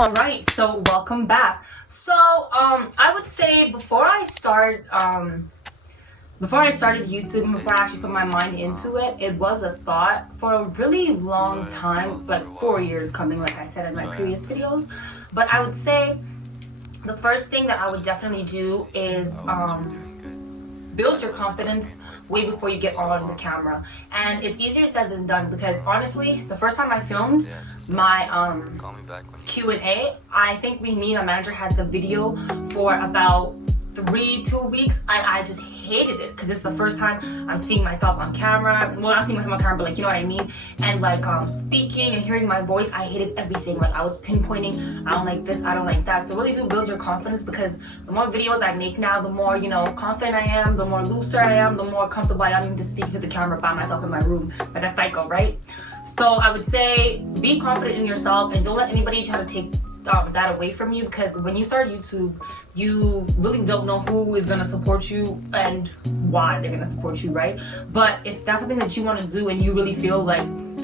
Alright, so welcome back. So I would say before I started YouTube and before I actually put my mind into it, it was a thought for a really long time, like 4 years coming, like I said in my previous videos. But I would say the first thing that I would definitely do is build your confidence way before you get on the camera. And it's easier said than done, because honestly, the first time I filmed my Q&A, I think me and my manager had the video for about 2 weeks, and I just hated it because it's the first time I'm seeing myself on camera. Well, not seeing myself on camera, but like, you know what I mean? And like speaking and hearing my voice, I hated everything. Like I was pinpointing, I don't like this, I don't like that. So really do build your confidence, because the more videos I make now, the more, you know, confident I am, the more looser I am, the more comfortable I am to speak to the camera by myself in my room, like a psycho, right? So I would say be confident in yourself and don't let anybody try to take that away from you, because when you start YouTube, you really don't know who is gonna support you and why they're gonna support you, right? But if that's something that you want to do and you really feel like,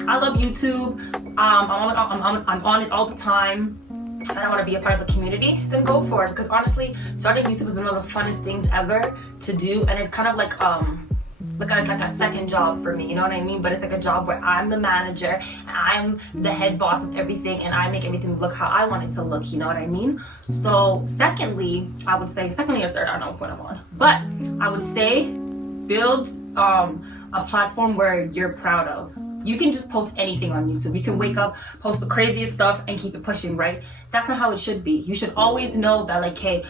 I love YouTube, I'm on it all the time, and I want to be a part of the community, then go for it. Because honestly, starting YouTube has been one of the funnest things ever to do, and it's kind of like a second job for me, you know what I mean? But it's like a job where I'm the manager and I'm the head boss of everything, and I make everything look how I want it to look, you know what I mean? So secondly, I would say, secondly or third, I don't know which one I'm on, but I would say build a platform where you're proud of. You can just post anything on YouTube. You can wake up, post the craziest stuff and keep it pushing, right? That's not how it should be. You should always know that, like, hey,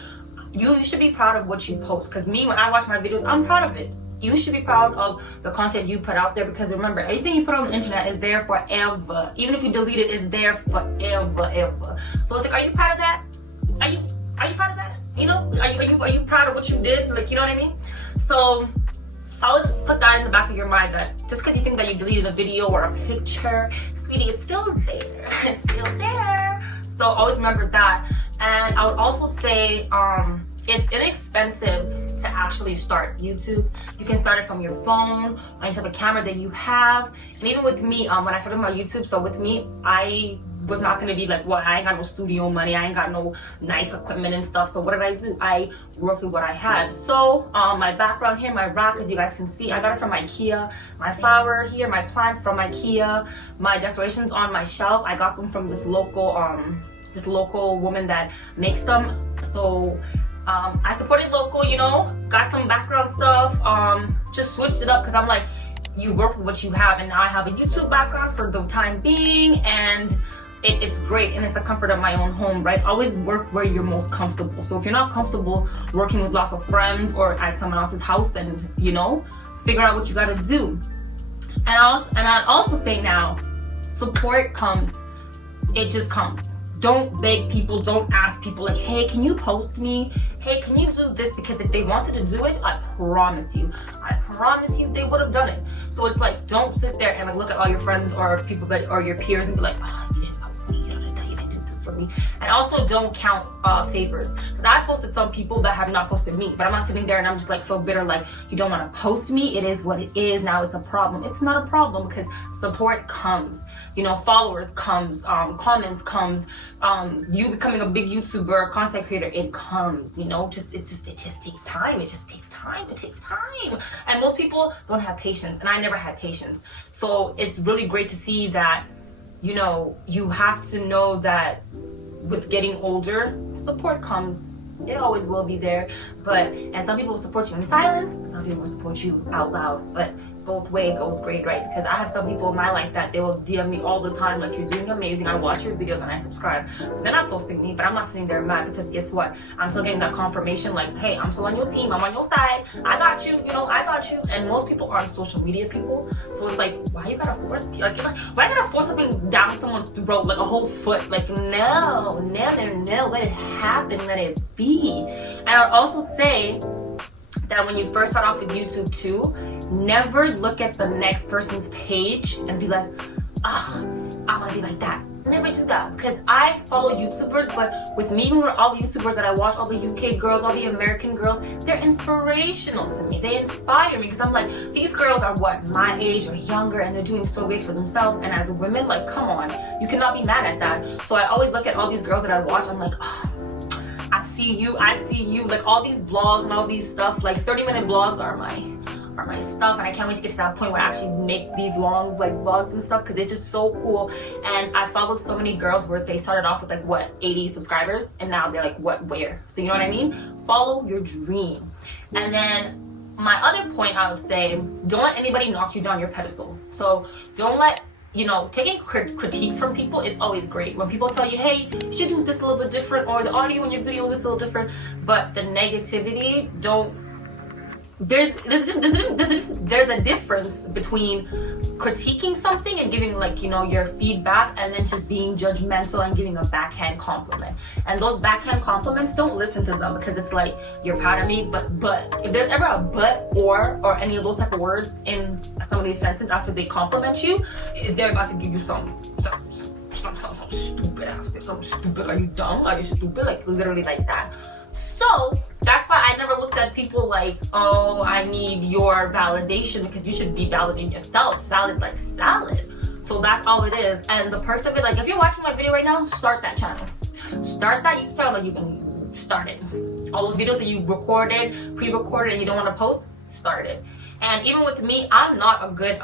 you should be proud of what you post. Because me, when I watch my videos, I'm proud of it. You should be proud of the content you put out there, because remember, everything you put on the internet is there forever. Even if you delete it, it's there forever. So it's like, are you proud of that? Are you proud of that? You know, are you proud of what you did? Like, you know what I mean? So always put that in the back of your mind, that just because you think that you deleted a video or a picture, sweetie, it's still there. It's still there. So always remember that. And I would also say it's inexpensive to actually start YouTube. You can start it from your phone, on your type of camera that you have. And even with me, when I started my YouTube, so with me, I was not gonna be like, well, I ain't got no studio money, I ain't got no nice equipment and stuff. So what did I do? I worked with what I had. So my background here, my rack, as you guys can see, I got it from IKEA. My flower here, my plant from IKEA. My decorations on my shelf, I got them from this local woman that makes them. So I supported local, you know, got some background stuff, just switched it up, because I'm like, you work with what you have, and now I have a YouTube background for the time being, and it's great, and it's the comfort of my own home, right? Always work where you're most comfortable. So if you're not comfortable working with lots of friends or at someone else's house, then, you know, figure out what you gotta do. And I'd also say now, support comes, it just comes. Don't beg people, don't ask people like, hey, can you post me? Hey, can you do this? Because if they wanted to do it, I promise you they would have done it. So it's like, don't sit there and like look at all your friends or people that or your peers and be like, oh, you didn't post me, you didn't do this for me. And also don't count favors, because I posted some people that have not posted me, but I'm not sitting there and I'm just like so bitter, like, you don't want to post me, it is what it is, now it's a problem. It's not a problem, because support comes, you know, followers comes, comments comes, you becoming a big YouTuber, content creator, it comes, you know, it just takes time. It takes time. And most people don't have patience, and I never had patience. So it's really great to see that, you know, you have to know that with getting older, support comes. It always will be there, and some people will support you in silence, and some people will support you out loud, but both way it goes great, right? Because I have some people in my life that they will DM me all the time, like, you're doing amazing, I watch your videos and I subscribe. They're not posting me, but I'm not sitting there mad, because guess what? I'm still getting that confirmation, like, hey, I'm still on your team, I'm on your side, I got you, you know, I got you. And most people aren't social media people, so it's like, why you gotta force, like why you gotta force something down someone's throat, like a whole foot? Like, no, let it happen, let it be. And I'll also say that when you first start off with YouTube too, never look at the next person's page and be like, oh, I want to be like that. never do that, because I follow YouTubers, but with me, all the YouTubers that I watch, all the UK girls, all the American girls, they're inspirational to me. They inspire me, because I'm like, these girls are what, my age or younger, and they're doing so great for themselves. And as women, like, come on, you cannot be mad at that. So I always look at all these girls that I watch, I'm like, oh, I see you, like all these vlogs and all these stuff, like 30-minute vlogs are my stuff, and I can't wait to get to that point where I actually make these long like vlogs and stuff, because it's just so cool. And I followed so many girls where they started off with like what, 80 subscribers, and now they're like what, where? So you know what I mean? Follow your dream. And then my other point, I would say, don't let anybody knock you down your pedestal. So don't let, you know, taking critiques from people, it's always great when people tell you, hey, you should do this a little bit different, or the audio in your video is a little different. But the negativity, don't. There's a difference between critiquing something and giving, like, you know, your feedback, and then just being judgmental and giving a backhand compliment. And those backhand compliments, don't listen to them, because it's like, you're proud of me, but if there's ever a but or any of those type of words in somebody's sentence after they compliment you, they're about to give you some stupid after, some stupid, are you dumb, are you stupid, like literally like that. So that's why I never looked at people like, oh, I need your validation, because you should be validating yourself, valid like salad. So that's all it is. And the person be like, if you're watching my video right now, start that channel, start that YouTube channel, like you can start it. All those videos that you recorded, pre-recorded, and you don't want to post, start it. And even with me, I'm not a good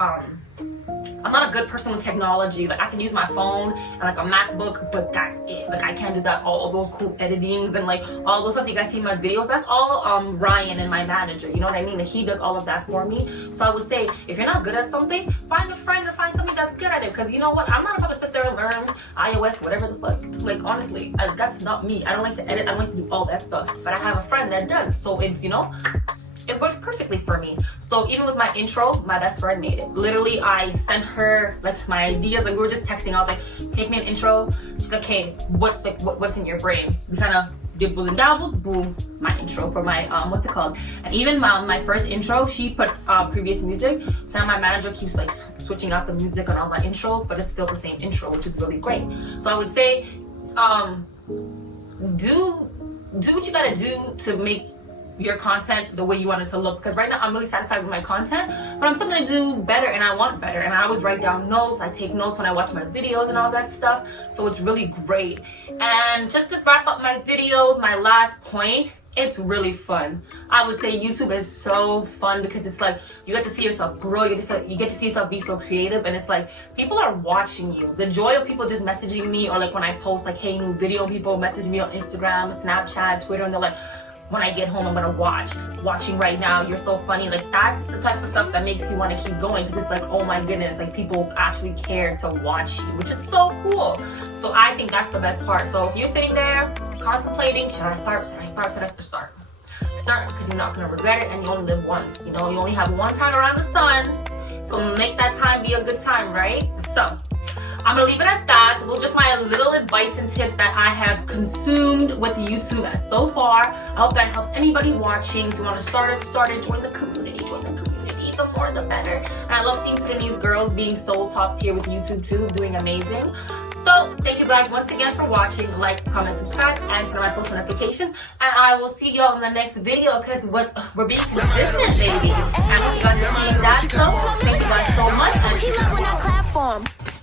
person with technology. Like, I can use my phone and like a MacBook, but that's it. Like, I can't do that, all those cool editings and like all those stuff you guys see in my videos. That's all Ryan and my manager, you know what I mean? Like, he does all of that for me. So I would say, if you're not good at something, find a friend or find somebody that's good at it. Because you know what, I'm not about to sit there and learn iOS, whatever the fuck. Like, honestly, that's not me. I don't like to edit, I don't like to do all that stuff, but I have a friend that does. So it's, you know, it works perfectly for me. So even with my intro, my best friend made it. Literally, I sent her like my ideas. Like, we were just texting. I was like, make me an intro. She's like, hey, what's in your brain? We kind of dibble and dabble, boom, my intro for my what's it called? And even my first intro, she put previous music. So now my manager keeps like switching out the music on all my intros, but it's still the same intro, which is really great. So I would say, do what you gotta do to make your content the way you want it to look, because right now I'm really satisfied with my content, but I'm still gonna do better, and I want better. And I always write down notes, I take notes when I watch my videos and all that stuff, so it's really great. And just to wrap up my video, my last point, it's really fun. I would say YouTube is so fun, because it's like you get to see yourself grow, you get to see yourself be so creative, and it's like people are watching you. The joy of people just messaging me, or like when I post like, hey, new video, people message me on Instagram, Snapchat, Twitter, and they're like, when I get home, I'm gonna watching right now, you're so funny. Like, that's the type of stuff that makes you want to keep going, because it's like, oh my goodness, like people actually care to watch you, which is so cool. So I think that's the best part. So if you're sitting there contemplating, should I start, start, because you're not gonna regret it, and you only live once. You know, you only have one time around the sun, so make that time be a good time, right? So I'm gonna leave it at that. Those are just my little advice and tips that I have consumed with YouTube so far. I hope that helps anybody watching. If you want to start it, join the community, the more the better. And I love seeing Sudanese girls being so top tier with YouTube too, doing amazing. So thank you guys once again for watching. Like, comment, subscribe, and turn on my post notifications. And I will see y'all in the next video, because we're being consistent, baby. And I hope you guys are seeing that. So thank you guys so much. And